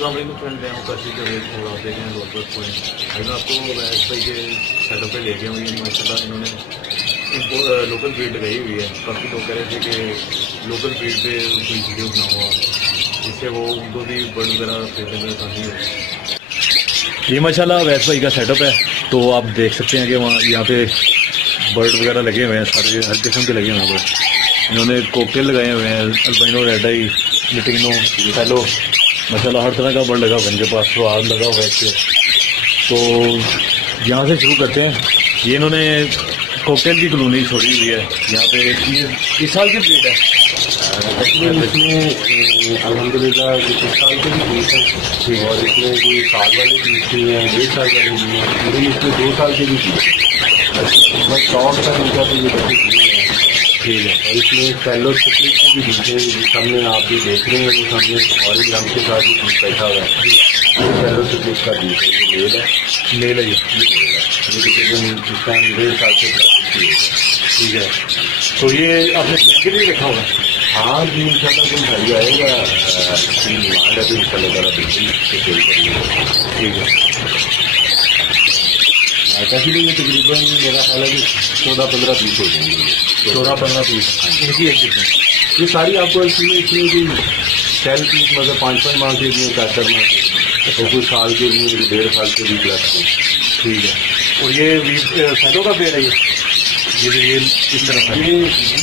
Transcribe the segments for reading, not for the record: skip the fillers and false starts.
अस्सलाम फ्रेंड, मैं हूँ काशी का वेट और आप देख रहे हैं रोजबर्ग पॉइंट। आज मैं आपको वैस भाई के सेटअप पे ले गया हूँ। यानी माशाल्लाह इन्होंने लोकल ब्रीड लगाई हुई है। काफ़ी लोग कह रहे थे कि लोकल ब्रीड पे कोई वीडियो बनाओ आप, जिससे वो उनको भी बर्ड वगैरह खरीदने में आसानी हो। ये माशाल्लाह वैस भाई का सेटअप है, तो आप देख सकते हैं कि वहाँ यहाँ पे बर्ड वगैरह लगे हुए हैं, सारे हर किस्म के लगे हुए हैं बर्ड। इन्होंने कोकटेल लगाए हुए हैं, अल्बाइनो, रेड आई, लिटिनो, फैलो, माशाल्लाह हर तरह का बर्ड लगा हुआ है इनके पास। तो आग लगा हुआ है इसके। तो यहाँ से शुरू करते हैं। ये इन्होंने कोकटेल की कॉलोनी छोड़ी हुई है यहाँ पे। इस साल की ब्रीड है इसमें अल्हम्दुलिल्लाह कुछ साल के भी पीस है और इसमें कोई साल वाले पीस भी हैं, 1.5 साल वाले भी हैं, इसमें 2 साल के भी पीस है। बस शौक था इनका, तो ये बच्चे नहीं है। ठीक है। और इसमें फैलो स्प्लिट के भी पीस है, सामने आप भी देख रहे हैं, वो सामने ऑरेंज रंग के साथ भी पीस बैठा हुआ है। ये फैलो स्प्लिट का पीस है, ये मेल है। मेल है ये तकरीबन इस टाइम 1.5 साल से प्राप्त है। ठीक है। तो ये आपने के लिए रखा होगा? हाँ जी, इंशाल्लाह तुम घर जाएगा, डिमांड है तो इंशाल्लाह ताला बिल्कुल सेल करेंगे। ठीक है। ऐसा लिए तकरीबन मेरा ख्याल है कि 14-15 पीस हो जाएंगे। 14-15 पीस इनकी एक किस्म। ये सारी आपको इसमें कि 10 पीस मतलब 5-5 माह के लिए, 4-4 माह के, तो कुछ साल के लिए, 1.5 साल के भी प्लस हैं। ठीक है। और ये फैलो का पेड़ है ये किस तरह ये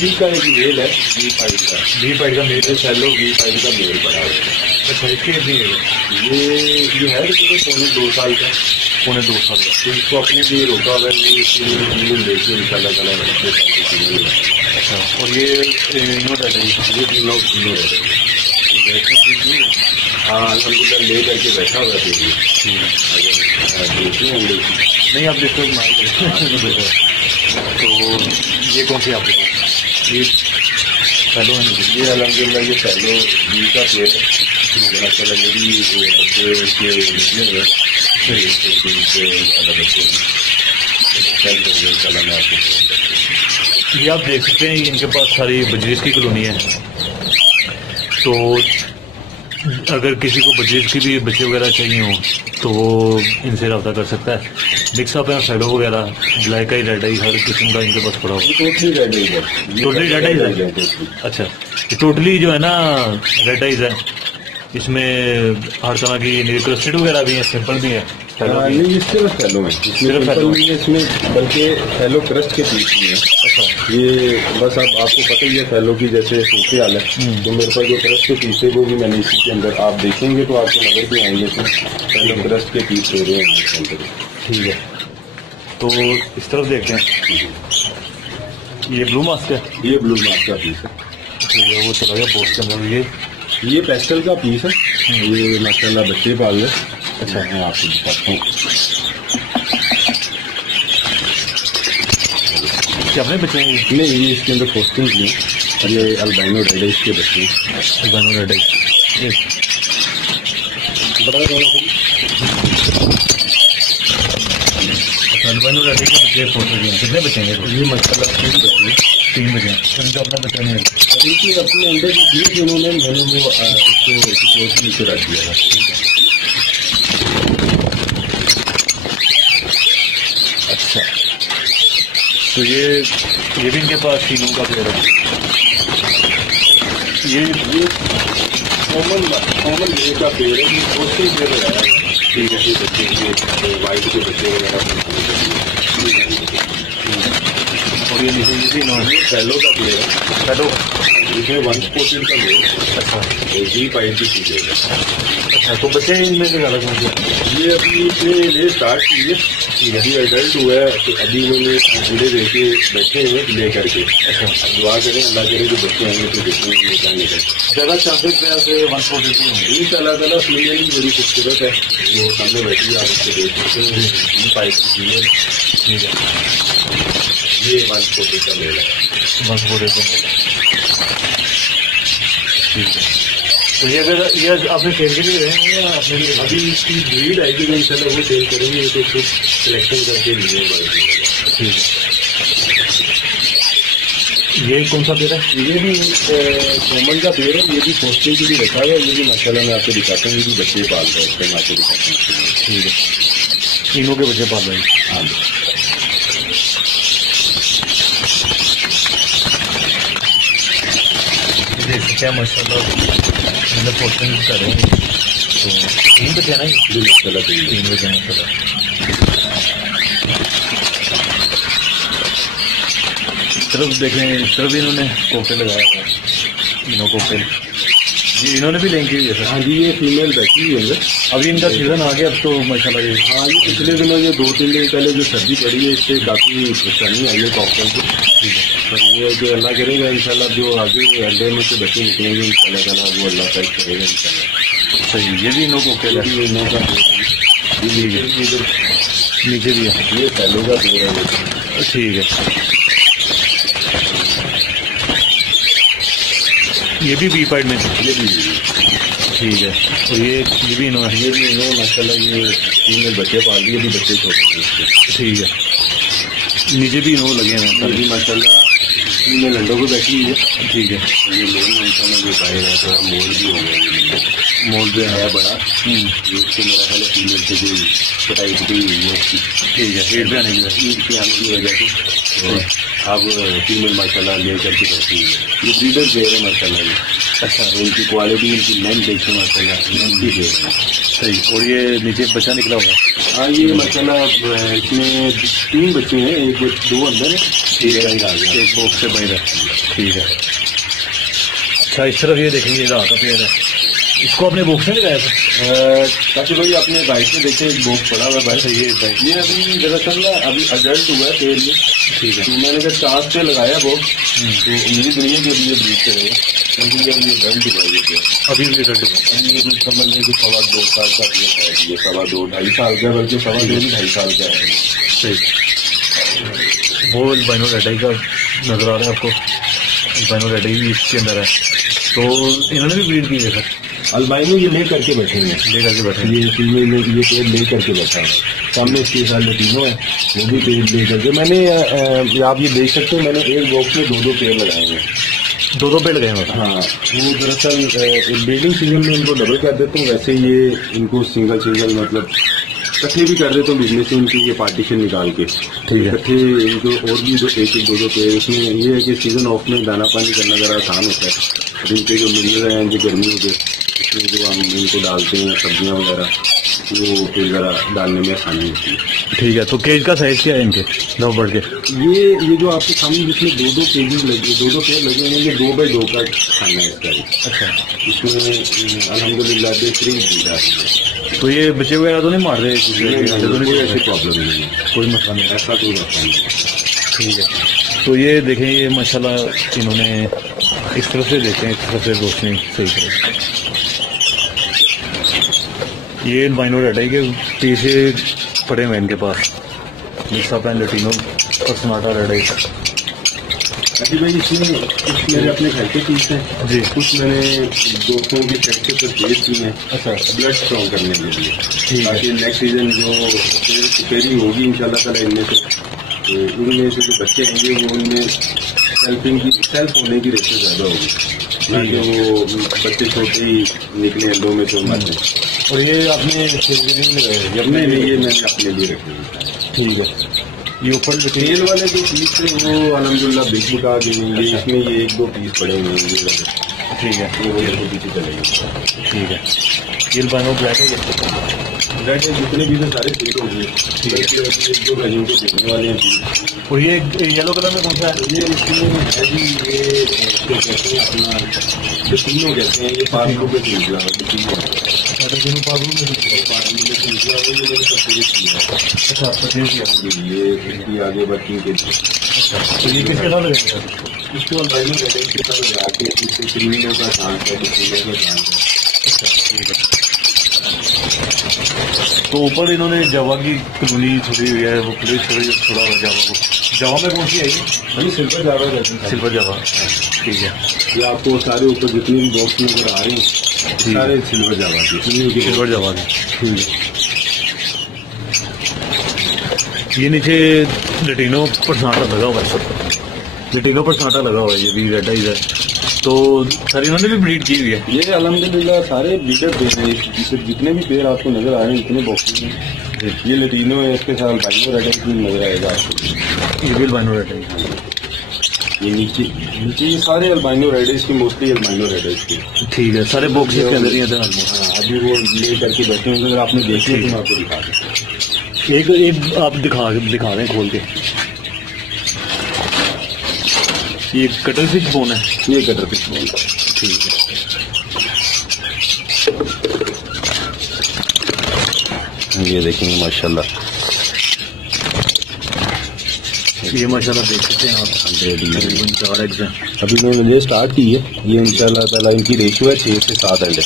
वी का एक मेल है, वी5 का मेल है, फैलो वी5 का मेल पड़ा हुआ है। अच्छा, इसकी कितनी है? ये है पौने 2 साल का। पौने 2 साल का। तो इसको अपने लिए रोका हुआ है, ये फीमेल देखिए इंशाल्लाह ताला अच्छे साल की फीमेल है। अच्छा। और ये इन्होंने ये तीनों फीमेल है। हाँ अल्हम्दुलिल्लाह ले करके बैठा हुआ है। अगर देखिए हम लोग नहीं, आप देखो तो ये कौन सी आपके पास? ये फैलो है ना? ये अल्हम्दुलिल्लाह ये फैलो वी का पेड़ है। माशाल्लाह ये भी बच्चे इसके निकले हुए अलग बच्चे इंशाल्लाह मैं आपको। ये आप देख सकते हैं, इनके पास सारी बजरीस की कॉलोनी है। तो अगर किसी को बजरीस की भी बच्चे वगैरह चाहिए हो तो वो इनसे रब्ता कर सकता है। मिक्सअप है फैलो वगैरह, ब्लैक आई, रेड आई, हर किस्म का इनके पास पड़ा हो। टोटली रेड आइज है। टोटली रेड आइज है। अच्छा, ये टोटली जो है ना रेड आइज है। इसमें हर तरह की क्रस्टेड वगैरह भी है, सिंपल भी है। नहीं, ये सिर्फ फैलो है, इसमें फैलो नहीं है इसमें, बल्कि फैलो क्रस्ट के पीस भी है। अच्छा। ये बस अब आपको पता ही है फैलो की जैसे सूखे हाल है, तो मेरे पास जो क्रस्ट के पीस है वो भी मैंने इसी के अंदर, आप देखेंगे तो आपको नजर भी आएंगे तो फैलो क्रस्ट के पीस हो रहे हैं इसके अंदर। ठीक है। तो इस तरफ देखते हैं, ये ब्लू मास्क है। ये ब्लू मास्क का पीस है। ठीक है, वो चला गया बॉक्स के अंदर। ये पेस्टल का पीस है। ये माशाल्लाह बच्चे पाल रहे। अच्छा, मैं आपको दिखाता हूँ। क्या अपने बच्चे हैं? नहीं, ये इसके अंदर पोस्टिंग भी है और ये अल्बाइनो रेड आइज के बच्चे। अल्बाइनो रेड आइज बता रहा हूँ। अल्बाइनो रेड आइज के बच्चे पोस्टर हैं। कितने बच्चे हैं? ये माशाल्लाह 3 बच्चे हैं। इनका अपना बच्चा नहीं है। इनकी अपने अंडे जो दिए उन्होंने, मैंने वो उसको नीचे रख दिया था। अच्छा, तो ये भी इनके पास तीनों का पेड़ है। ये कॉमन ये का पेड़ है, ये पोस्टिंग पेड़ लगाया है। ठीक है। ये बच्चे वाइट के बच्चे वगैरह, और ये भी इन्होंने फैलो का पेड़ है। फैलो इसमें 1 स्पोर्टेड का पेड़। अच्छा। वी5 की चीजें है। अच्छा, तो बच्चे इनमें से ज़्यादा कौन से? ये अभी इसने ले स्टार्ट की है, अभी एडल्ट हुआ है, तो अभी उन्होंने अंडे दे के बैठे हुए ले करके। अच्छा। दुआ करें अल्लाह करे जो बच्चे आएंगे तो देखने में निकालने का ज़्यादा चांसेस से 140 होंगे। अल्लाह ताला फीमेल भी बड़ी खूबसूरत है, वो सामने बैठी है, आप उसको देख सकते हैं। वी5 की फीमेल। ठीक है। ये 140 का मेल है। 140 का मेल। ठीक है। तो ये अगर ये आपने सेल के लिए रहेंगे या अपने लिए? अभी इसकी ब्रीड आएगी तो इंशाल्लाह वो सेल करेंगे, ये तो खुद सिलेक्शन करके लिए। ठीक है। ये कौन सा पेड़ है? ये भी कॉमन का पेड़ है, ये भी पोस्टिंग के लिए रखा हुआ है। ये भी माशाल्लाह मैं आपको दिखाता हूँ, ये भी बच्चे पाल रहे हैं, मैं आपको दिखाता हूँ। ठीक है, तीनों के बच्चे पाल रहे हैं। हाँ, देख सकते हैं माशाल्लाह, मतलब पोस्टिंग कर रहे हैं। तो 3 बच्चे हैं ना, ये माशाल्लाह 3 बच्चे हैं माशाल्लाह। तरफ देखें, इस तरफ भी इन्होंने कोपे लगाया हुआ है, इन्हों कोपे ये इन्होंने भी लेंगे हुई है सर। हाँ जी, ये फीमेल बैठी हुई है। अभी इनका सीजन आ गया अब तो माशाल्लाह ये। हाँ, ये पिछले दिनों ये 2-3 दिन पहले जो सर्दी पड़ी है, इससे काफ़ी परेशानी आई है कॉकटेल को। ठीक है, पर ये है कि अल्लाह करेगा इंशाल्लाह, जो आगे अंडे में से बच्चे निकलेंगे इंशाल्लाह ताला, वो अल्लाह तक करेगा इंशाल्लाह। सही। ये भी इन्हों कोपे है, ये इन्हों का नीचे भी है, ये पहले का पेड़ है। ठीक है। ये भी बी पाइड में, ये भी ठीक है। और ये भी इन्होंने, ये भी इन्हों माशाल्लाह ये फीमेल बच्चे पाल दिए, भी बच्चे छोटे हैं इसके। ठीक है। नीचे भी इन्हों लगे हैं ये भी माशाल्लाह फीमेल अंडों को बैठी हुई है। ठीक है। ये लोन इंशाल्लाह जो पाए रहा थोड़ा मोल भी हो गया, मोल जो है बड़ा। है। ये उसको मेरा ख्याल है फीमेल से कोई कटाई कटाई हुई है उसकी, ठीक है, हीट भी आने की वजह ईद के आने की वजह से। तो अब फीमेल माशाल्लाह ले करके बैठी हुई है। ये ब्रीडर पेयर है माशाल्लाह ये। अच्छा, इनकी क्वालिटी, इनकी लेंथ देखिए माशाल्लाह, लेंथ भी पेयर है। सही। और ये नीचे बच्चा निकला होगा? हाँ, ये माशाल्लाह इसमें 3 बच्चे हैं, 2 अंदर है, ठीक है, एक आ गया। एक बॉक्स से बाहर है। ठीक है। अच्छा, इस तरफ ये देखेंगे, राह का पेड़ है, इसको अपने बॉक्स में लगाया था? ताकि भाई अपने बाइक में देखे, एक बॉक्स पड़ा हुआ है बाइक। ये अभी दरअसल ना अभी अडल्ट हुआ है पेड़ ये। ठीक है। तो मैंने कहा 4 पे लगाया बॉक्स, तो उम्मीद नहीं है कि अभी ये ब्रीड करेगा, क्योंकि जब ये अडल्ट हुआ है ये अभी भी रिजल्ट हुआ? अभी ये कुछ समझ लें कि 2.25 साल का ये है, ये 2.25 2.5 साल का, बल्कि 2.25 2.5 साल का है। सही। वो अल्बाइनो रेड का नजर आ रहा है आपको? अल्बाइनो रेड भी इसके अंदर है, तो इन्होंने भी ब्रीड की है सर? अल्बाइनो ये ले करके बैठे हैं, ले करके बैठे हैं। ये फीमेल ये पेड़ ले करके बैठा है। सामने इसके साथ लटीनो है, वो भी पेड़ ले करके। मैंने आप ये देख सकते हो, मैंने एक बॉक्स में 2-2 पेड़ लगाए हैं। 2-2 पेड़ लगाए हैं? हाँ, वो दरअसल ब्रीडिंग सीजन में इनको डबल कर देता हूँ, वैसे ये इनको सिंगल मतलब इकट्ठे भी कर देता हूँ बिजनेस से, उनकी ये पार्टीशन निकाल के। ठीक है। इकट्ठे इनको और भी जो 1-1 2-2 पेड़, इसमें ये है कि सीजन ऑफ में दाना पानी करना ज़रा आसान होता है। और इनके जो मिनरल हैं जो गर्मियों के, इसमें जो हम इनको डालते हैं सब्जियाँ वगैरह, वो फिर ज़रा डालने में आसानी होती है। ठीक है। तो केज का साइज क्या है इनके, 9 बढ़ के? ये जो आपके सामने जिसमें 2-2 केजेस लगे, 2-2 पेड़ लगे हैं, ये 2x2 का खाना है इसका। अच्छा। इसमें अल्हम्दुलिल्लाह बेहतरीन ब्रीड आती है। तो ये बच्चे वगैरह तो नहीं मार रहे? कोई ऐसी प्रॉब्लम नहीं है, कोई मसला नहीं है? ऐसा कोई मसला नहीं है। ठीक है। तो ये देखें, ये माशाल्लाह इन्होंने इस तरफ से देखें, इस तरफ से रोशनी सही करें। ये अल्बाइनो रेड है कि पीछे पड़े हुए इनके पास, मिक्सा पैन लटीनो और स्मार्टा रेड है। अभी भाई इसमें कुछ मेरे अपने घर के पीस हैं जी, कुछ मैंने दोस्तों के सेक्टर पर भेज दिए हैं। अच्छा, ब्लड स्ट्रॉन्ग करने के लिए, ठीक है। ताकि नेक्स्ट सीजन जो रिपेयरिंग होगी इंशाल्लाह ताला इनमें से, तो इनमें से जो बच्चे होंगे वो उनमें सेल्फ होने की रेशो ज़्यादा होगी, ना कि वो बच्चे छोटे ही निकले अंडों में तो मर जाए। और ये आपने सेविंग में लगाए? अपने लिए मैंने अपने लिए रखे हैं। ठीक है। ये ऊपर तेल वाले जो पीस थे वो अल्हम्दुलिल्लाह बिक बुका देंगे, इसमें ये 1-2 पीस पड़े हुए हैं ये वाले। ठीक है, ये वो देखो पीछे चलेंगे। ठीक है। ये अल्बाइनो ब्लैक है ये? ब्लैक है, जितने भी थे सारे पीस होंगे। ठीक है, 1-2 भाइयों को देने वाले हैं। और ये येलो कलर में कौन सा है? ये इसमें है जी, ये जो कहते हैं अपना जो तीनों कहते हैं, ये पार्लू पे निकला हुआ तीनों पागल में पार्लू में निकला हुआ, ये मैंने परचेज किया। अच्छा, परचेज किया। ये इनकी आगे बढ़ती के लिए। अच्छा, तो ये किसके साथ लगेगा? इसको अल्बाइनो रेड के साथ लगा के इससे क्रीमियों का चांस है, क्रीमियों का चांस है। अच्छा, ठीक है। तो ऊपर इन्होंने जावा की कॉलोनी छोड़ी हुई है, वो प्लेस थोड़ा जावा को, जावा में कौन सी आई? अभी सिल्वर जावा रहती है। सिल्वर जावा, ठीक है। ये आपको सारे ऊपर जितने भी बॉक्स नजर आ रहे हैं सारे सिल्वर जावा की, सिल्वर जावा की। ठीक है। ये नीचे लटीनो परसांटा लगा हुआ है सब। लिटिनो पर सांटा लगा हुआ है, ये भी रेड आइज है। तो सर इन्होंने भी ब्रीड की हुई है? ये अल्हम्दुलिल्लाह सारे ब्रीडर पेड़ हैं, जितने भी पेड़ आपको नजर आ रहे हैं इतने बॉक्स में ये लेटिनो है, इसके साथ अल्बाइनो रेड आइज भी नजर आएगा आपको। ये भी अल्बाइनो रेड आइज, ये नीचे नीचे ये सारे अल्बाइनो रेड आइज की, मोस्टली अल्बाइनो रेड आइज की। ठीक है, सारे बॉक्स के अंदर ही है ऑलमोस्ट। हाँ, अभी वो ले करके बैठे होंगे, अगर आपने देखे तो मैं आपको दिखा दूँ। एक आप दिखा रहे हैं खोल के। ये कटर फिश बोन है? ये कटर फिश बोन। ठीक है, ये देखेंगे माशाल्लाह, ये माशाल्लाह देख सकते हैं आप, तकरीबन 4 एग्स हैं। अभी मैंने स्टार्ट की है, ये इंशाल्लाह ताला इनकी रेशियो है 6 से 7 अंडे।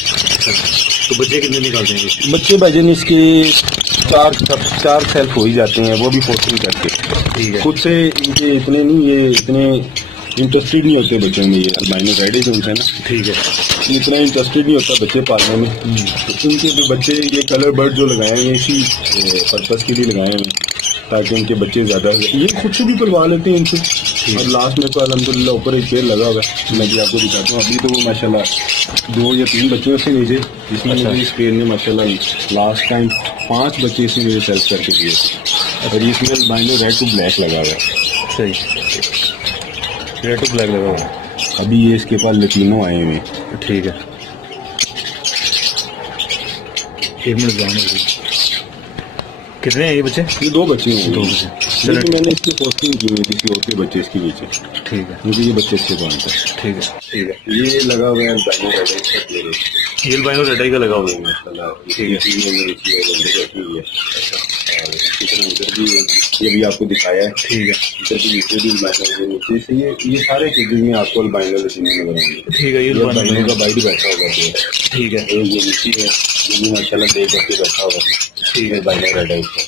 तो बच्चे कितने निकालते हैं? बच्चे भाईजान इसके 4 सेल्फ हो ही जाते हैं, वो भी फोर्सिंग करके। ठीक है, खुद से इनके इतने नहीं, ये इतने इंटरेस्टेड नहीं होते बच्चों में, ये अल्बाइनो रेड आइज होते हैं ना। ठीक है, इतना इंटरेस्टेड नहीं होता बच्चे पालने में। तो इनके जो बच्चे, ये कलर बर्ड जो लगाए हुए हैं इसी पर्पज के लिए लगाए हुए हैं, ताकि इनके बच्चे ज्यादा हो जाए। ये खुद से भी पलवा लेते हैं इनसे। और लास्ट में तो अल्हम्दुलिल्लाह ऊपर एक पेड़ लगा हुआ है, मैं भी आपको दिखाता हूँ। अभी तो वो माशाल्लाह 2 या 3 बच्चों से नीचे, जिसमें मुझे इस पेड़ ने माशाल्लाह लास्ट टाइम 5 बच्चे इसमें मेरे सेल्फ करके दिए थे। और इसमें अल्बाइनो रेड टू ब्लैक लगा हुआ है। सही, रेड टू ब्लैक लगा हुआ है। अभी ये इसके पास लेटिनो आए हुए हैं। ठीक है, 1 मिनट जाने दीजिए। कितने हैं ये बच्चे? ये 2 बच्चे हैं। 2 बच्चे। चलो, मैंने इसकी पोस्टिंग की हुई किसी और के बच्चे इसके पीछे। ठीक है, मुझे ये बच्चे अच्छे बनते हैं। ठीक है, ठीक है। ये लगा हुआ है अल्बाइनो रेड आइज का पेड़ है। ये अल्बाइनो रेड आइज का लगा हुआ है। माशाल्लाह, ठीक है। इसी में बैठी हुई है। और इसी तरह इधर भी ये भी आपको दिखाया है। ठीक है, इधर भी नीचे भी अल्बाइनो, नीचे से ये सारे केजेस में आपको अल्बाइनो लेटिनो नजर आएंगे। ठीक है, ये अल्बाइनो का बाइट बैठा होगा पेड़। ठीक है, ये नीचे है, ये भी माशाल्लाह दे करके बैठा हुआ है। ठीक है। अल्बाइनो रेड आइज का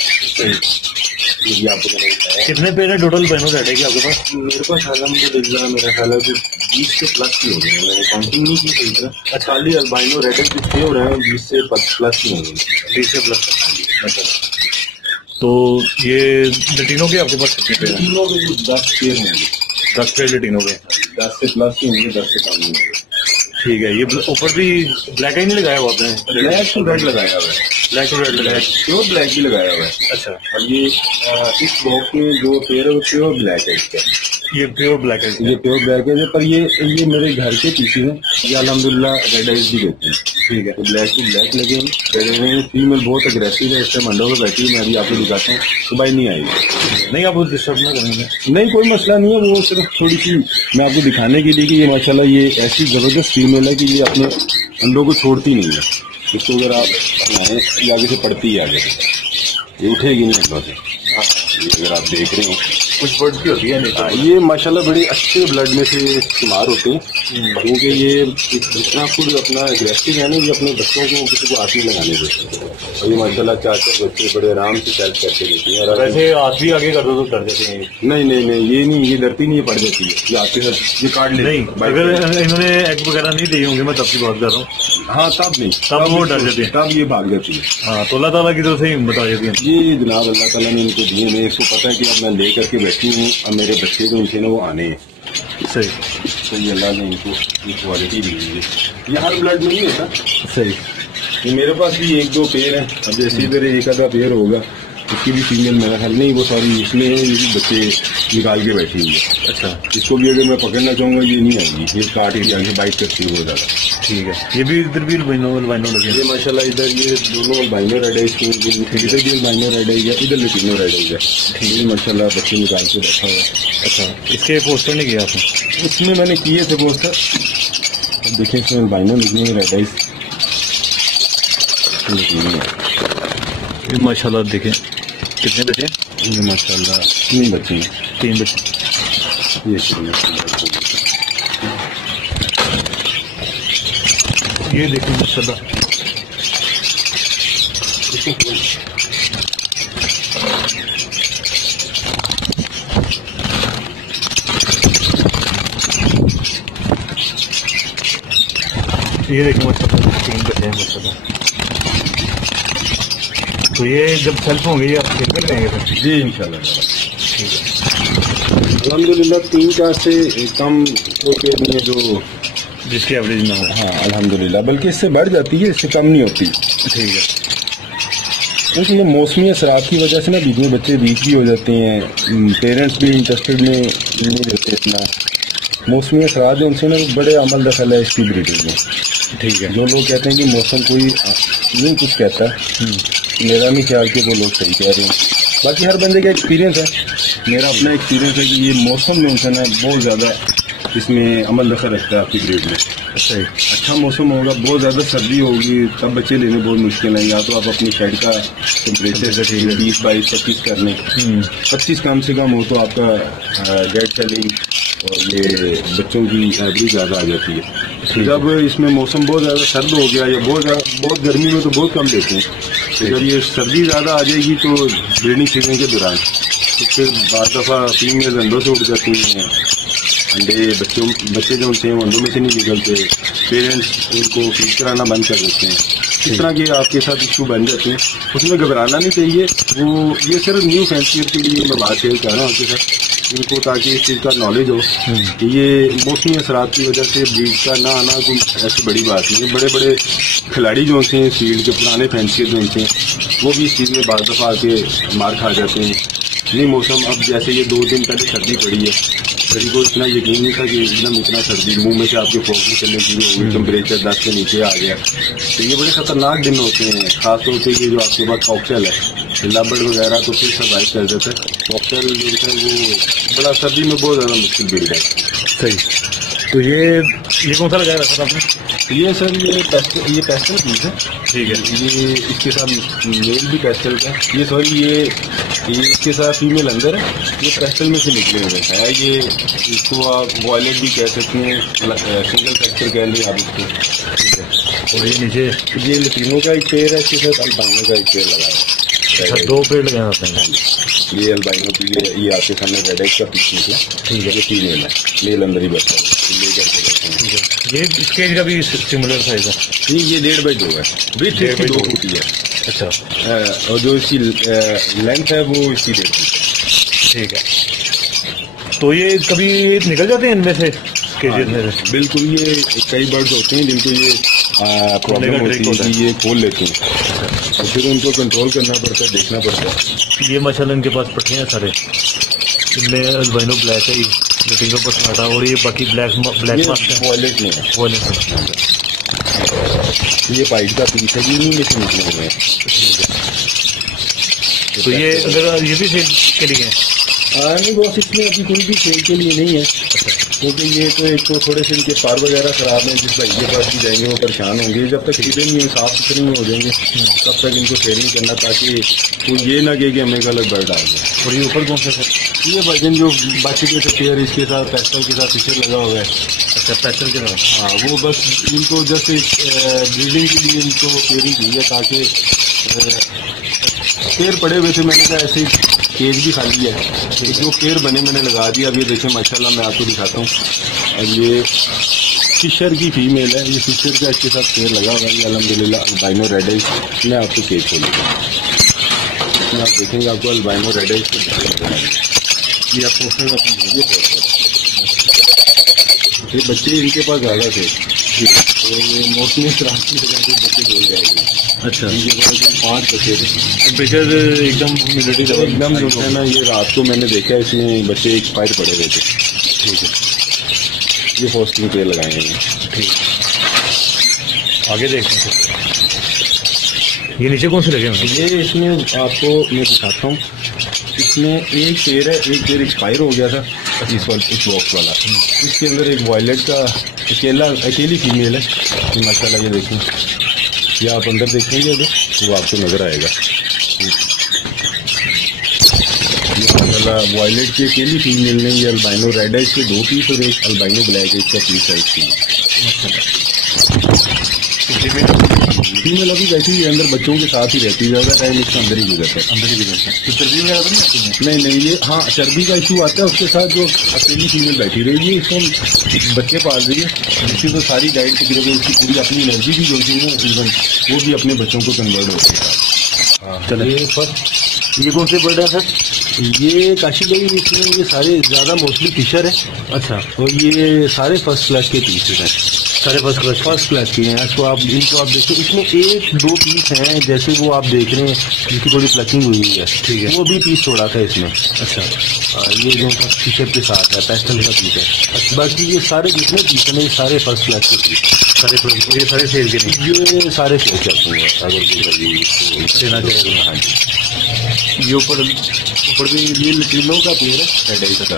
ये भी आपको मैंने दिखाया। कितने पेड़ है टोटल अल्बाइनो रेड आइज के आपके पास? मेरे पास अल्हम्दुलिल्लाह मेरा ख्याल है कि 20 से प्लस ही हो गए हैं। मैंने काउंटिंग नहीं की सही तरह। खाली अल्बाइनो रेड आइज जितने हो रहे हैं 20 से प्लस ही होंगे। 20 से प्लस। तो ये लेटिनो के आपके पास कितने पेड़ हैं? तीनों के 10 पेड़ होंगे। 10 पेड़ लेटिनो के। 10 से प्लस ही होंगे, 10 से कम नहीं होंगे। ठीक है, ये ऊपर भी ब्लैक आई नहीं लगाया हुआ आपने? ब्लैक टू रेड लगाया हुआ है, ब्लैक टू रेड लगाया। प्योर ब्लैक भी लगाया हुआ है। अच्छा, और ये इस बॉक्स में जो पेड़ है वो प्योर ब्लैक है इसका। ये प्योर ब्लैक है। ये प्योर ब्लैक है, पर ये मेरे घर के पीछे है। ये अल्हम्दुलिल्लाह रेड आइज भी देते हैं। ठीक है, तो ब्लैक टू ब्लैक लगे हैं। फीमेल बहुत अग्रेसिव है, इससे मंडों में बैठी है। मैं अभी आपको दिखाता हूँ, सुबह ही नहीं आएगी। नहीं आप डिस्टर्ब ना करेंगे? नहीं, कोई मसला नहीं है। वो सिर्फ थोड़ी सी मैं आपको दिखाने के लिए कि ये माशाल्लाह ये ऐसी जबरदस्त फीमेल है कि ये अपने अंडों को छोड़ती नहीं है। इसको अगर आप बनाएं, ये आगे से पड़ती है, आगे ये उठेगी नहीं अंडों से। ये अगर आप देख रहे हो, कुछ बर्ड भी होती है। ये माशाल्लाह बड़े अच्छे ब्लड में से शुमार होते हैं, क्योंकि ये जितना खुद अपना एग्रेसिव है ना, ये अपने बच्चों को किसी को हाथ नहीं लगाने देते हैं। और ये माशाल्लाह 4 बच्चे बड़े आराम से सेल्फ करके देती है। वैसे हाथ भी आगे कर दो तो कर देते हैं? नहीं नहीं नहीं, ये नहीं, ये डरती नहीं, ये पड़ जाती है। ये आपके साथ ये काट ले नहीं, अगर इन्होंने एग वगैरह नहीं दिए होंगे, मैं तब की बात कर रहा हूँ। हाँ, तब नहीं, तब वो डर जाते हैं, तब ये भाग जाती है। हाँ, तो अल्लाह ताला की तरफ से ही बता देती हैं। ये जनाब अल्लाह ताला ने इनको दिए हैं। इसको पता है कि अब मैं ले करके बैठी हूँ, अब मेरे बच्चे जो इनसे ना वो आने हैं। सही, तो ये अल्लाह ने इनको ये क्वालिटी दी है। ये हर ब्लड में नहीं होता। सही। ये मेरे पास भी 1-2 पेड़ हैं। अब जैसे इधर एक आधा पेड़ होगा, इसकी भी फीमेल मेरा ख्याल नहीं, वो सारी इसमें ये भी बच्चे निकाल के बैठी हुई है। अच्छा, इसको भी अगर मैं पकड़ना चाहूंगा ये नहीं आएगी, ये काट के आगे बाइट करती है बहुत ज्यादा। ठीक है, ये भी इधर भी अल्बाइनो लगे। ये माशाल्लाह इधर ये दोनों अल्बाइनो रेड आइज के, इधर भी अल्बाइनो रेड आइज है, इधर लेटिनो रेड आइज है। ठीक है, माशाल्लाह बच्चे निकाल के बैठा हुआ है। अच्छा, इसके पोस्टर नहीं किया आपने? इसमें मैंने किए थे पोस्टर। देखिए इसमें अल्बाइनो लिखने में रेड आइज ये माशाल्लाह देखें कितने बच्चे? ये माशाल्लाह 3 बच्चे हैं। 3 बच्चे। ये ये देखें माशाल्लाह। ये देखें माशाल्लाह 3 बच्चे हैं माशाल्लाह। तो ये जब सेल्फ होंगे ये आप खेल कर जाएंगे? जी इंशाल्लाह। ठीक है। अल्हम्दुलिल्लाह 3-4 से कम कोई पेड़ नहीं है जो जिसकी एवरेज ना हो। हाँ अल्हम्दुलिल्लाह, बल्कि इससे बढ़ जाती है, इससे कम नहीं होती। ठीक है। क्योंकि ये मौसमी असरात की वजह से ना बीच में बच्चे वीक भी हो जाते हैं, पेरेंट्स भी इंटरेस्टेड नहीं रहते इतना। मौसमी असरात जो उनसे ना बड़े अमल दखल है इसकी ब्रीडिंग में। ठीक है। जो लोग कहते हैं कि मौसम कोई नहीं कुछ कहता, मेरा नहीं ख्याल कि वो लोग सही कह रहे हैं। बाकी हर बंदे का एक्सपीरियंस है, मेरा अपना एक्सपीरियंस है कि ये मौसम जो है ना बहुत ज़्यादा इसमें अमल दखल रखता है आपकी ब्रीड में। सही। अच्छा मौसम होगा, बहुत ज़्यादा सर्दी होगी तब बच्चे लेने बहुत मुश्किल है। या तो आप अपनी शेड का टेम्परेचर 20-22-25 कर लें, 25 कम से कम हो तो आपका डेड सेलिंग और ये बच्चों की एवरेज ज़्यादा आ जाती है। जब इसमें मौसम बहुत ज़्यादा सर्द हो गया या बहुत गर्मी में तो बहुत कम देते हैं, तो जब ये सर्दी ज़्यादा आ जाएगी तो ब्रीडिंग सीजन के दौरान तो फिर बाद दफ़ा फीमेल अंडों से उठ जाती हैं, अंडे बच्चे जो होते हैं अंडों में से नहीं निकलते, पेरेंट्स उनको फीड कराना बंद कर देते हैं। इस तरह के आपके साथ इशू बन जाते हैं, उसमें घबराना नहीं चाहिए। वो ये सिर्फ न्यू फैंसियर के लिए मैं बात शेयर कर रहा हूँ आपके साथ, इनको ताकि इस चीज़ का नॉलेज हो कि ये मौसमी असरात की वजह से ब्रीड का ना आना कोई ऐसी बड़ी बात नहीं है। बड़े बड़े खिलाड़ी जो होते हैं फील्ड के पुराने फैंसियर जो होते हैं वो भी इस चीज़ में बाद दफ़ा आके मार खा जाते हैं। नहीं मौसम अब जैसे ये 2 दिन पहले सर्दी पड़ी है, सभी को इतना यकीन नहीं था कि एकदम इतना सर्दी मुंह में से आपके फोक निकलने शुरू हो गई, टेम्परेचर 10 से नीचे आ गया। तो ये बड़े खतरनाक दिन होते हैं, खासतौर से ये जो आपके पास कॉकटेल है, लबर्ड वगैरह तो फिर सर्वाइव कर देता है। कॉकटेल जो है वो बड़ा सर्दी में बहुत ज़्यादा मुश्किल ब्रीड है। सही। तो ये कौन सा लगाया रखा था आपने? ये सर ये पेस्टल पीस है। ठीक है। ये इसके साथ मेल भी पेस्टल का, ये सॉरी ये इसके साथ फीमेल अंदर है, ये पेस्टल में से निकले हुए है। ये इसको आप वॉयलेट भी कह सकते हैं, सिंगल फैक्टर कह लें आप इसको। ठीक है। और ये नीचे ये लतीनों का एक पेड़ है, इसके साथ अल्बाइनो का एक पेड़ लगा है। अच्छा, 2 पेड़ लगाए आपने। ये अल्बाइनो की ये आपके सामने रेड एक्स का पीस निकला। ठीक है। ये फीमेल है, मेल अंदर ही बैठा है, ले करके बैठे हैं। ठीक है। ये इसके का भी सिमिलर साइज है? ये 1.5 बाई 2 है, विथ इसकी 2 फुट है। अच्छा। और जो इसकी लेंथ है वो इसकी 1.5 फुट। ठीक है। तो ये कभी निकल जाते हैं इनमें से केजेस में से? बिल्कुल, ये कई बर्ड्स होते हैं जिनको ये प्रॉब्लम होती है कि ये खोल लेते हैं, और फिर उनको कंट्रोल करना पड़ता है, देखना पड़ता है। ये माशाल्लाह इनके पास पट्टियाँ हैं सारे, इनमें अल्बाइनो ब्लैक है, लटीनो पसनाटा, और ये बाकी ब्लैक मास्क है। वॉयलेट में है, वॉयलेट में। ये पाइट का पीस है, ये नहीं में से निकले हुए हैं। तो ये अगर ये भी सेल के लिए है? नहीं बॉस, इसमें अभी कोई भी सेल के लिए नहीं है, क्योंकि ये तो एक तो थोड़े से इनके पार वगैरह खराब हैं, जिस भाई के पास भी जाएंगे वो परेशान होंगे। जब तक खरीदे नहीं साफ सुथरे नहीं हो जाएंगे तब तक इनको सेलिंग करना, ताकि कोई ये ना कहे कि हमें गलत बर्ड आ गया। और ये ऊपर कौन सा है? ये वर्जन जो बाकी के पेयर इसके साथ पेस्टल के साथ फीचर लगा हुआ है। अच्छा, पेस्टल के साथ? हाँ, वो बस इनको जस्ट ब्रीडिंग के लिए इनको पेयरिंग की है, ताकि पेड़ पड़े हुए थे, मैंने कहा ऐसे ही केज भी खाली है, तो जो पेड़ बने मैंने लगा दिया। अब ये देखें माशाल्लाह, मैं आपको दिखाता हूँ। और ये फिशर की फीमेल है, ये फिशर का इसके साथ पेड़ लगा हुआ है। ये अल्हम्दुलिल्लाह अल्बाइनो रेड है। मैं आपको केज खोलूँगा, इसमें आप देखेंगे आपको अल्बाइनो रेड है। ये आप पोस्टर अपनी ये बच्चे इनके पास ज़्यादा थे, तो ये मौसमी शराब की वजह से बच्चे बोल जाएंगे। अच्छा। इनके पास 5 बच्चे थे। बेशक एकदम ह्यूमिडिटी लेवल एकदम जो है ना, ये रात को मैंने देखा इसमें बच्चे एक्सपायर पड़े हुए थे। ठीक है। ये फॉस्टिंग पे लगाए हैं। ठीक। आगे देखते हैं। ये नीचे कौन से लगे हैं? ये इसमें आपको मैं दिखाता हूँ। इसमें एक पेड़ है, एक पेड़ एक्सपायर हो गया था इस बॉक्स वाला। इसके अंदर एक वॉयलेट का अकेली फीमेल है माशाल्लाह। ये देखें, ये आप अंदर देखेंगे अगर वो आपको नजर आएगा। ये माशाल्लाह वॉयलेट की अकेली फीमेल ने, ये अल्बाइनो रेड है इसके 2 पीस और एक अल्बाइनो ब्लैक है इसका पीस है इसकी। फीमेल अभी वैसे ही अंदर बच्चों के साथ ही रहती है, ज़्यादा टाइम इसका अंदर ही गुजरता है। अंदर ही गुजरता है। तो चर्बी वगैरह तो नहीं आती है? नहीं, ये हाँ चर्बी का इशू आता है। उसके साथ जो अकेली फीमेल बैठी रही है, इसको बच्चे पाल रही है, इसकी तो सारी डाइट तकरीबन उसकी पूरी अपनी एनर्जी भी जो होती है इवन वो भी अपने बच्चों को कन्वर्ट होती है। चलिए फर्स्ट ये कौन से बर्ड है सर? ये काशी भाई इसमें ये सारे ज़्यादा मोस्टली फिशर है। अच्छा, और ये सारे फर्स्ट क्लास के पीसेस हैं, सारे फर्स्ट क्लास के हैं। इसको आप इनको आप देखो, इसमें एक दो पीस हैं जैसे वो आप देख रहे हैं जिसकी थोड़ी प्लकिंग हुई है, ठीक है, वो भी पीस थोड़ा था इसमें। अच्छा, ये जो फिशर के साथ है पेस्टल का पीस है। अच्छा, बाकी ये सारे जितने पीस हैं ये सारे फर्स्ट क्लास के पीस, ये सारे सेल के नहीं, ये सारे सेल करते हैं अगर कोई लेना चाहिए। हाँ जी। ये ऊपर भी ये लटीनों का पेड़ है ढाई का,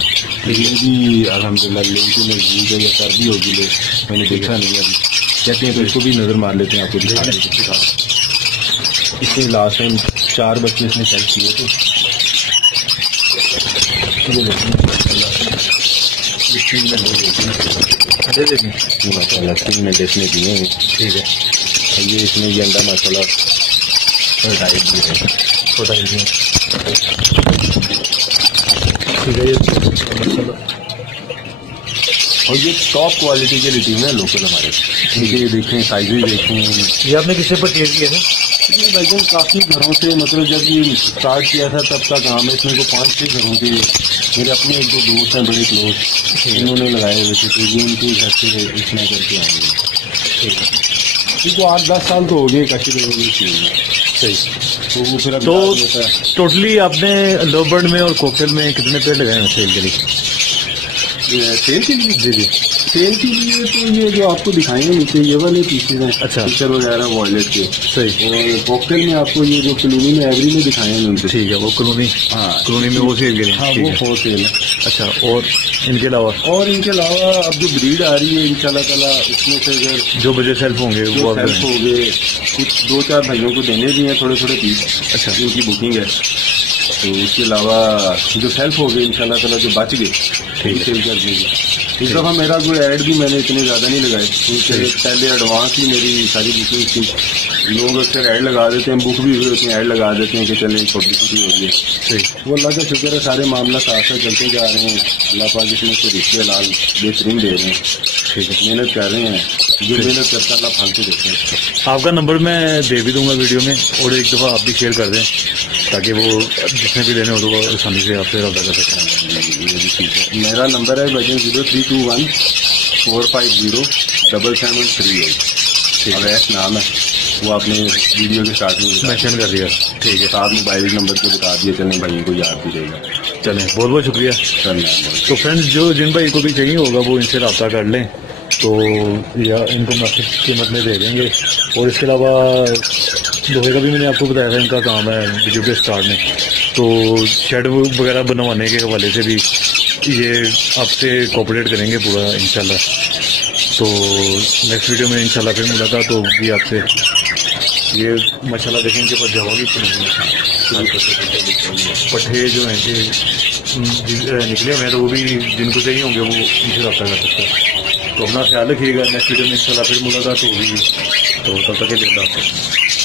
ये भी अलहमदिल्ला ले की नजदीक है या कर भी होगी ले, मैंने देखा नहीं अभी। कहते हैं तो इसको भी नज़र मार लेते हैं, आपको दिखा देते हैं। इसके लास्ट टाइम 4 बच्चे इसने सेल किए थे। ये माशाल्लाह 3 में इसने दिए हैं, ठीक है। ये इसमें ये अंडा माशाल्लाह फर्टाइल भी है, ठीक है। ये और ये टॉप क्वालिटी के रिटीन है लोकल हमारे, इनके ये देखें साइजेज देखें। ये आपने किससे परचेज किया था? ये भाई जान काफ़ी घरों से, मतलब जब ये स्टार्ट किया था तब का काम है। इसमें को 5-6 घरों के मेरे अपने 1-2 दोस्त हैं बड़े क्लोज, इन्होंने लगाए हुए थे, तो ये उनके घर से इसमें करके आएंगे। ठीक है, इनको 8-10 साल तो हो गए काशी के। सही। तो वो फिर तो टोटली आपने लवबर्ड में और कोकटेल में कितने पेड़ लगाए हैं सेल के लिए? सेल के लिए जी जी, सेल के लिए तो ये जो आपको दिखाएंगे नीचे ये वाले पीसेज हैं, अच्छा, फिशर वगैरह वॉयलेट के। सही। और कॉकटेल में आपको ये जो कॉलोनी में एवरी में दिखाए हैं उनसे, ठीक है, वो कॉलोनी, हाँ कॉलोनी में वो सेल के लिए। हाँ, वो 4 सेल है। अच्छा, और इनके अलावा अब जो ब्रीड आ रही है इंशाल्लाह ताला उसमें से अगर जो बजे सेल्फ होंगे वो आप हेल्प हो गए, कुछ 2-4 भाइयों को देने भी हैं थोड़े पीस। अच्छा, उनकी बुकिंग है। तो उसके अलावा जो सेल्फ हो गए इंशाल्लाह ताला जो बच गए ठीक है, सेल कर देंगे। इस दफ़ा मेरा कोई ऐड भी मैंने इतने ज़्यादा नहीं लगाए, क्योंकि पहले एडवांस ही मेरी सारी बुकिंग थी। लोग अक्सर ऐड लगा देते हैं, बुक भी हुए होते हैं, ऐड लगा देते हैं कि चले पब्लिसिटी हो गई है। वो अल्लाह का शुक्र है, सारे मामला साथ साथ चलते जा रहे हैं। अल्लाह पाक इसमें से रिश्ते लाल बेहतरीन दे रहे हैं, ठीक है, मेहनत कर रहे हैं। जो मेहनत करता है अल्लाह फल को देते हैं। आपका नंबर मैं दे भी दूंगा वीडियो में, और एक दफ़ा आप भी शेयर कर दें ताकि वो जिसने भी लेने हो तो वो आसानी से आपसे रब्ता कर सकते हैं। ये भी ठीक है। मेरा नंबर है भाई 0321 450 7738। अवैस नाम है, वो आपने वीडियो के स्टार्ट में मेंशन कर दिया, ठीक है। साथ मोबाइल नंबर को बता दिया, चलें भाई को याद भी रहेगा। चलें, बहुत बहुत शुक्रिया। तो फ्रेंड्स, जिन भाई को भी चाहिए होगा वो इनसे रब्ता कर लें, तो या इनको मुनासिब कीमत में दे देंगे। और इसके अलावा लोहे का भी मैंने आपको बताया था, इनका काम है वीडियो के स्टार्ट में। तो शेड वगैरह बनवाने के हवाले से भी ये आपसे कोऑपरेट करेंगे पूरा इंशाल्लाह। तो नेक्स्ट वीडियो में इंशाल्लाह फिर मुलाकात होगी आपसे। ये माशाल्लाह देखें इनके पास जवा भी पट्ठे जो हैं कि निकले हुए हैं, तो वो भी जिनको चाहिए होंगे वो इनसे रब्ता कर सकते हैं। तो अपना ख्याल रखिएगा। नेक्स्ट वीडियो में इंशाल्लाह फिर मुलाकात होगी, तो तब तक के लिए अल्लाह हाफ़िज़।